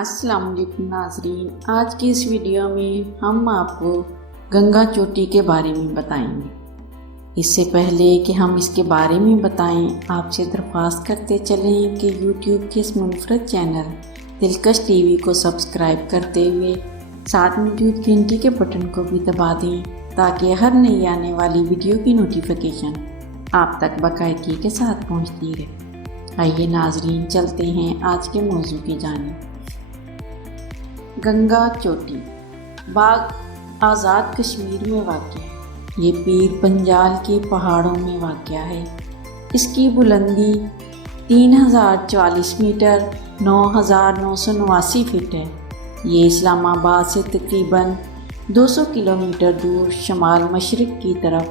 السلام علیکم ناظرین، آج کی اس ویڈیو میں ہم آپ کو گنگا چوٹی کے بارے میں بتائیں گے۔ اس سے پہلے کہ ہم اس کے بارے میں بتائیں، آپ سے درخواست کرتے چلیں کہ یوٹیوب کے اس منفرد چینل دلکش ٹی وی کو سبسکرائب کرتے ہوئے ساتھ موجود گھنٹی کے بٹن کو بھی دبا دیں تاکہ ہر نئی آنے والی ویڈیو کی نوٹیفیکیشن آپ تک باقاعدگی کے ساتھ پہنچتی رہے۔ آئیے ناظرین، چلتے ہیں آج کے موضوع کی جانب۔ گنگا چوٹی باغ آزاد کشمیر میں واقع ہے۔ یہ پیر پنجال کے پہاڑوں میں واقع ہے۔ اس کی بلندی 3040 میٹر 9989 فٹ ہے۔ یہ اسلام آباد سے تقریباً 200 کلومیٹر دور شمال مشرق کی طرف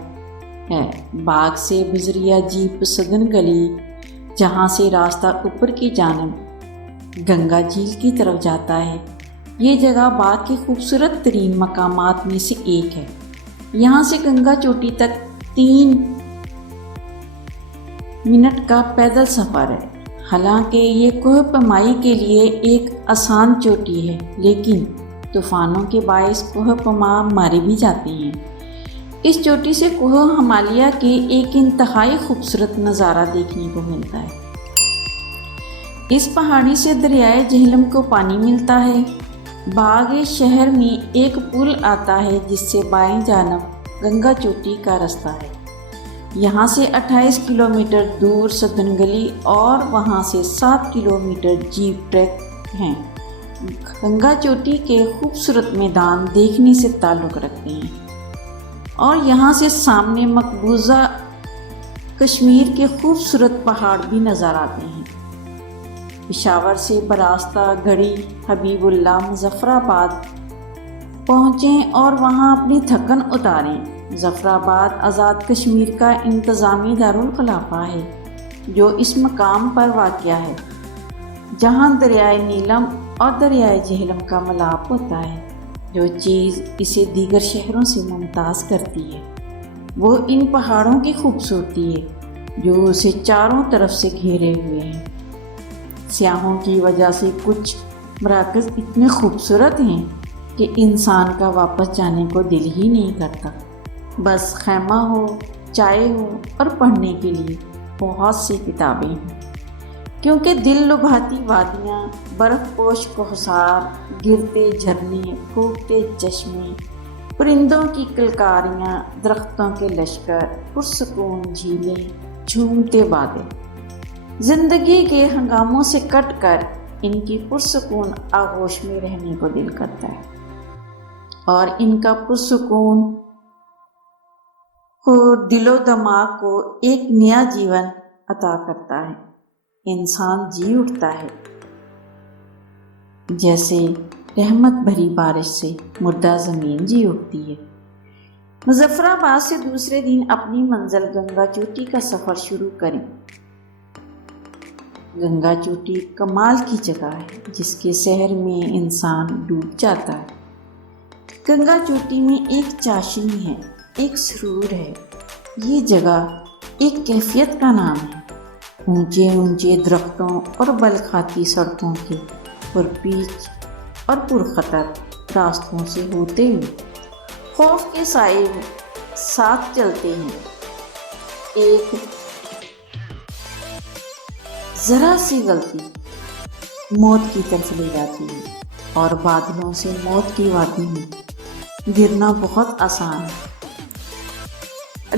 ہے۔ باغ سے بزریہ جیپ سدن گلی، جہاں سے راستہ اوپر کی جانب گنگا جھیل کی طرف جاتا ہے۔ یہ جگہ باغ کے خوبصورت ترین مقامات میں سے ایک ہے۔ یہاں سے گنگا چوٹی تک 3 منٹ کا پیدل سفر ہے۔ حالانکہ یہ کوہ پیمائی کے لیے ایک آسان چوٹی ہے، لیکن طوفانوں کے باعث کوہ پیما مارے بھی جاتے ہیں۔ اس چوٹی سے کوہ ہمالیہ کے ایک انتہائی خوبصورت نظارہ دیکھنے کو ملتا ہے۔ اس پہاڑی سے دریائے جہلم کو پانی ملتا ہے۔ باغ شہر میں ایک پل آتا ہے جس سے بائیں جانب گنگا چوٹی کا راستہ ہے۔ یہاں سے 28 کلومیٹر دور سدن گلی اور وہاں سے 7 کلومیٹر جیپ ٹریک ہیں۔ گنگا چوٹی کے خوبصورت میدان دیکھنے سے تعلق رکھتے ہیں اور یہاں سے سامنے مقبوضہ کشمیر کے خوبصورت پہاڑ بھی نظر آتے ہیں۔ پشاور سے براستہ گڑھی حبیب اللہ مظفر آباد پہنچیں اور وہاں اپنی تھکن اتاریں۔ مظفر آباد آزاد کشمیر کا انتظامی دارالخلافہ ہے جو اس مقام پر واقع ہے، جہاں دریائے نیلم اور دریائے جہلم کا ملاپ ہوتا ہے۔ جو چیز اسے دیگر شہروں سے ممتاز کرتی ہے وہ ان پہاڑوں کی خوبصورتی ہے جو اسے چاروں طرف سے گھیرے ہوئے ہیں۔ سیاحوں کی وجہ سے کچھ مراکز اتنے خوبصورت ہیں کہ انسان کا واپس جانے کو دل ہی نہیں کرتا۔ بس خیمہ ہو، چائے ہو اور پڑھنے کے لیے بہت سی کتابیں ہیں، کیونکہ دل لبھاتی وادیاں، برف پوش کوہسار، گرتے جھرنے، پھوٹتے چشمے، پرندوں کی کلکاریاں، درختوں کے لشکر، پرسکون جھیلیں، جھومتے بادل، زندگی کے ہنگاموں سے کٹ کر ان کی پرسکون آغوش میں رہنے کو دل کرتا ہے، اور ان کا پرسکون دل و دماغ کو ایک نیا جیون عطا کرتا ہے۔ انسان جی اٹھتا ہے جیسے رحمت بھری بارش سے مردہ زمین جی اٹھتی ہے۔ مظفر آباد سے دوسرے دن اپنی منزل گنگا چوٹی کا سفر شروع کریں۔ گنگا چوٹی کمال کی جگہ ہے جس کے سحر میں انسان ڈوب جاتا ہے۔ گنگا چوٹی میں ایک چاشنی ہے، ایک سرور ہے۔ یہ جگہ ایک کیفیت کا نام ہے۔ اونچے اونچے درختوں اور بلکھاتی سڑکوں کے پرپیچ اور پرخطر راستوں سے ہوتے ہوئے خوف کے سائے ساتھ چلتے ہیں۔ ایک ذرا سی غلطی موت کی طرف لے جاتی ہے، اور بادلوں سے موت کی وادی میں گرنا بہت آسان ہے۔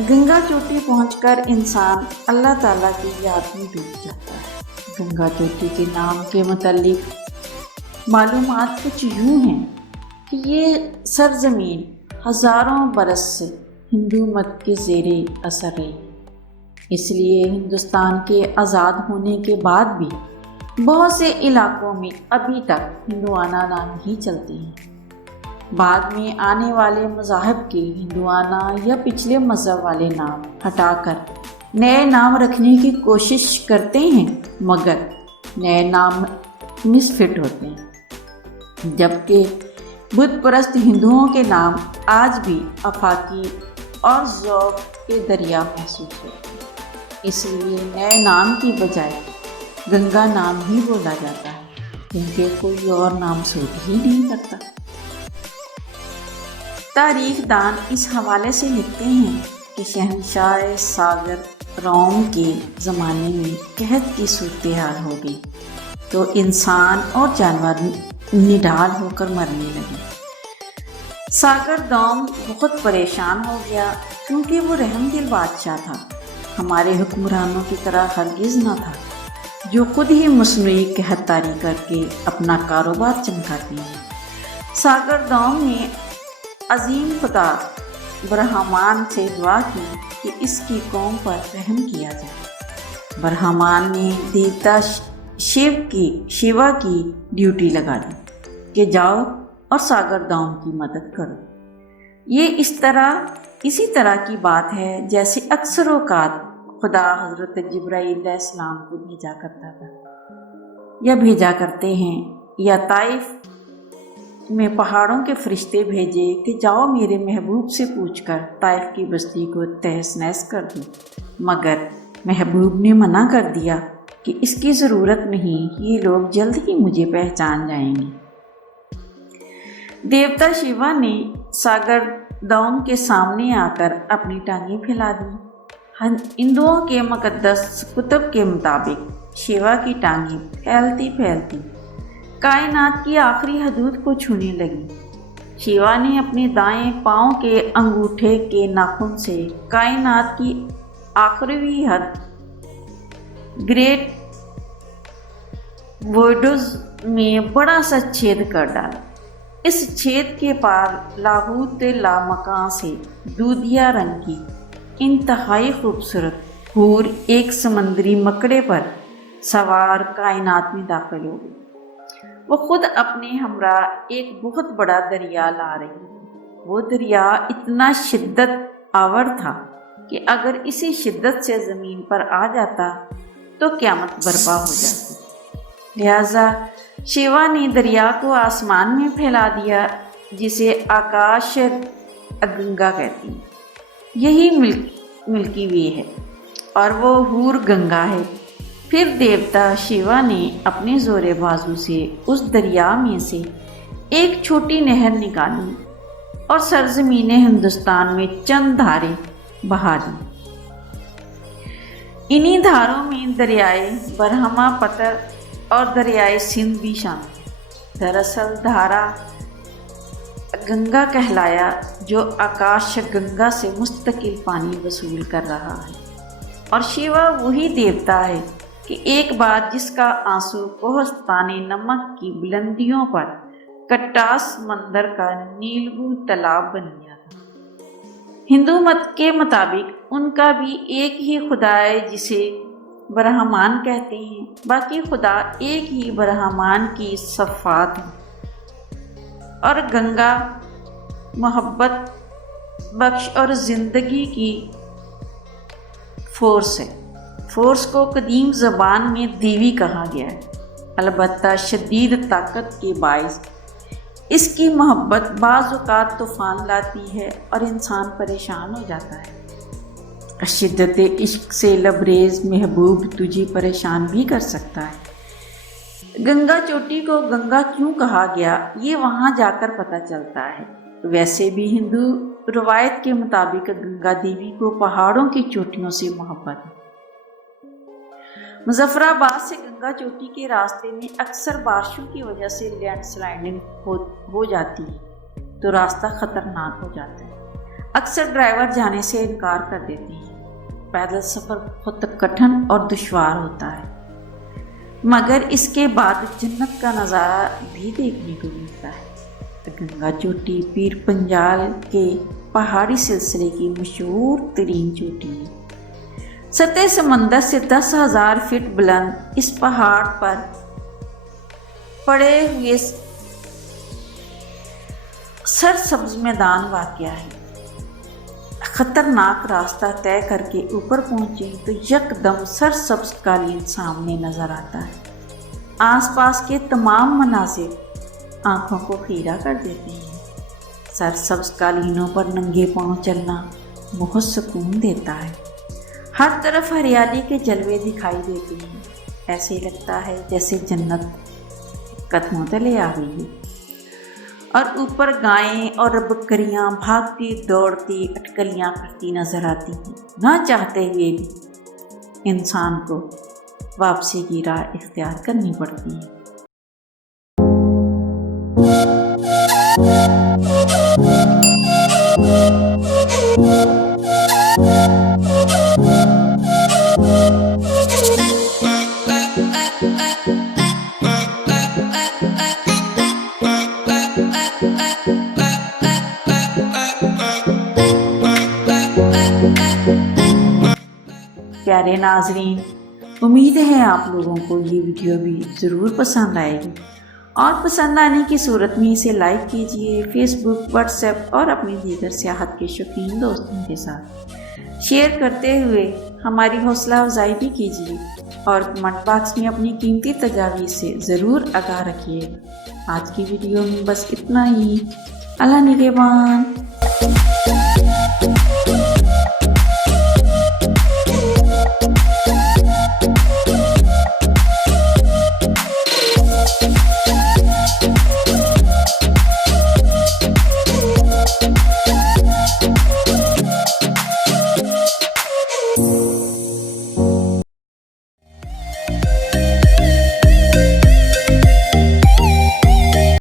گنگا چوٹی پہنچ کر انسان اللہ تعالیٰ کی یاد میں ڈوب جاتا ہے۔ گنگا چوٹی کے نام کے متعلق معلومات کچھ یوں ہیں کہ یہ سرزمین ہزاروں برس سے ہندو مت کے زیر اثر رہی، اس لیے ہندوستان کے آزاد ہونے کے بعد بھی بہت سے علاقوں میں ابھی تک ہندوانہ نام ہی چلتے ہیں۔ بعد میں آنے والے مذاہب کے ہندوانہ یا پچھلے مذہب والے نام ہٹا کر نئے نام رکھنے کی کوشش کرتے ہیں، مگر نئے نام مسفٹ ہوتے ہیں، جبکہ بت پرست ہندوؤں کے نام آج بھی آفاقی اور ذوق کے دریا محسوس ہوتے ہیں۔ اس لیے نئے نام کی بجائے گنگا نام ہی بولا جاتا ہے۔ کیونکہ کوئی اور نام سوٹ ہی نہیں کرتا۔ تاریخ دان اس حوالے سے لکھتے ہیں کہ شہنشاہ ساگر روم کے زمانے میں قحط کی صورتحال ہو گئی تو انسان اور جانور نڈال ہو کر مرنے لگے۔ ساگر دوم بہت پریشان ہو گیا کیونکہ وہ رحم دل بادشاہ تھا، ہمارے حکمرانوں کی طرح ہرگز نہ تھا جو خود ہی مصنوعی قحط طاری کر کے اپنا کاروبار چمکاتے ہیں۔ ساگر دوم نے عظیم خدا برہمان سے دعا کی کہ اس کی قوم پر رحم کیا جائے۔ برہمان نے دیوتا شیوا کی ڈیوٹی لگا دی کہ جاؤ اور ساگر دوم کی مدد کرو۔ یہ اسی طرح کی بات ہے جیسے اکثر اوقات خدا حضرت جبرائیل علیہ السلام کو بھیجا کرتا تھا یا بھیجا کرتے ہیں، یا طائف میں پہاڑوں کے فرشتے بھیجے کہ جاؤ میرے محبوب سے پوچھ کر طائف کی بستی کو تہس نہس کر دو، مگر محبوب نے منع کر دیا کہ اس کی ضرورت نہیں، یہ لوگ جلد ہی مجھے پہچان جائیں گے۔ دیوتا شیوا نے ساگر دوم کے سامنے آ کر اپنی ٹانگیں پھیلا دی۔ ہندوؤں کے مقدس کتب کے مطابق شیوا کی ٹانگیں پھیلتی پھیلتی کائنات کی آخری حدود کو چھونے لگی۔ شیوا نے اپنے دائیں پاؤں کے انگوٹھے کے ناخن سے کائنات کی آخری حد گریٹ ووڈز میں بڑا سا چھید کر ڈالا۔ اس چھید کے پار لاہوت لامکاں سے دودھیا رنگ کی انتہائی خوبصورت حور ایک سمندری مکڑے پر سوار کائنات میں داخل ہو گئی۔ وہ خود اپنے ہمراہ ایک بہت بڑا دریا لا رہی تھی۔ وہ دریا اتنا شدت آور تھا کہ اگر اسی شدت سے زمین پر آ جاتا تو قیامت برپا ہو جاتی۔ لہذا شیوا نے دریا کو آسمان میں پھیلا دیا، جسے آکاش گنگا کہتی ہیں۔ یہی ملکی وے ہے اور وہ حور گنگا ہے۔ پھر دیوتا شیوا نے اپنے زور بازو سے اس دریا میں سے ایک چھوٹی نہر نکالی اور سرزمین ہندوستان میں چند دھاریں بہا دی۔ انہی دھاروں میں دریائے برہما پتر اور دریائے سندھ بھی شامل ہے۔ دراصل دھارا گنگا کہلایا جو آکاش گنگا سے مستقل پانی وصول کر رہا ہے، اور شیوا وہی دیوتا ہے کہ ایک بار جس کا آنسو کوہستان نمک کی بلندیوں پر کٹاس مندر کا نیلگوں تالاب بن گیا تھا۔ ہندو مت کے مطابق ان کا بھی ایک ہی خدا ہے جسے برہمان کہتے ہیں، باقی خدا ایک ہی برہمان کی صفات ہیں، اور گنگا محبت بخش اور زندگی کی فورس ہے۔ فورس کو قدیم زبان میں دیوی کہا گیا ہے، البتہ شدید طاقت کے باعث اس کی محبت بعض اوقات طوفان لاتی ہے اور انسان پریشان ہو جاتا ہے۔ شدت عشق سے لبریز محبوب تجھے پریشان بھی کر سکتا ہے۔ گنگا چوٹی کو گنگا کیوں کہا گیا یہ وہاں جا کر پتہ چلتا ہے۔ ویسے بھی ہندو روایت کے مطابق گنگا دیوی کو پہاڑوں کی چوٹیوں سے محبت ہے۔ مظفر آباد سے گنگا چوٹی کے راستے میں اکثر بارشوں کی وجہ سے لینڈ سلائڈنگ ہو جاتی ہے تو راستہ خطرناک ہو جاتا ہے۔ اکثر ڈرائیور جانے سے انکار کر دیتے ہیں۔ پیدل سفر بہت کٹھن اور دشوار ہوتا ہے، مگر اس کے بعد جنت کا نظارہ بھی دیکھنے کو ملتا ہے۔ گنگا چوٹی پیر پنجال کے پہاڑی سلسلے کی مشہور ترین چوٹی ہے۔ سطح سمندر سے 10,000 فٹ بلند اس پہاڑ پر پڑے ہوئے سرسبز میدان واقع ہے۔ خطرناک راستہ طے کر کے اوپر پہنچے تو یکدم سرسبز قالین سامنے نظر آتا ہے۔ آس پاس کے تمام مناظر آنکھوں کو خیرہ کر دیتے ہیں۔ سرسبز قالینوں پر ننگے پاؤں چلنا بہت سکون دیتا ہے۔ ہر طرف ہریالی کے جلوے دکھائی دیتے ہیں، ایسے لگتا ہے جیسے جنت قدموں تلے آ گئی ہے، اور اوپر گائیں اور بکریاں بھاگتی دوڑتی اٹکلیاں کرتی نظر آتی ہیں، نہ چاہتے ہوئے بھی انسان کو واپسی کی راہ اختیار کرنی پڑتی ہے۔ پیارے ناظرین، امید ہے آپ لوگوں کو یہ ویڈیو بھی ضرور پسند آئے گی، اور پسند آنے کی صورت میں اسے لائک کیجئے، فیس بک، واٹس ایپ اور اپنے دیگر سیاحت کے شوقین دوستوں کے ساتھ شیئر کرتے ہوئے ہماری حوصلہ افزائی بھی کیجیے، اور کمنٹ باکس میں اپنی قیمتی تجاویز سے ضرور آگاہ رکھیے گا۔ آج کی ویڈیو میں بس اتنا ہی۔ اللہ نگہبان۔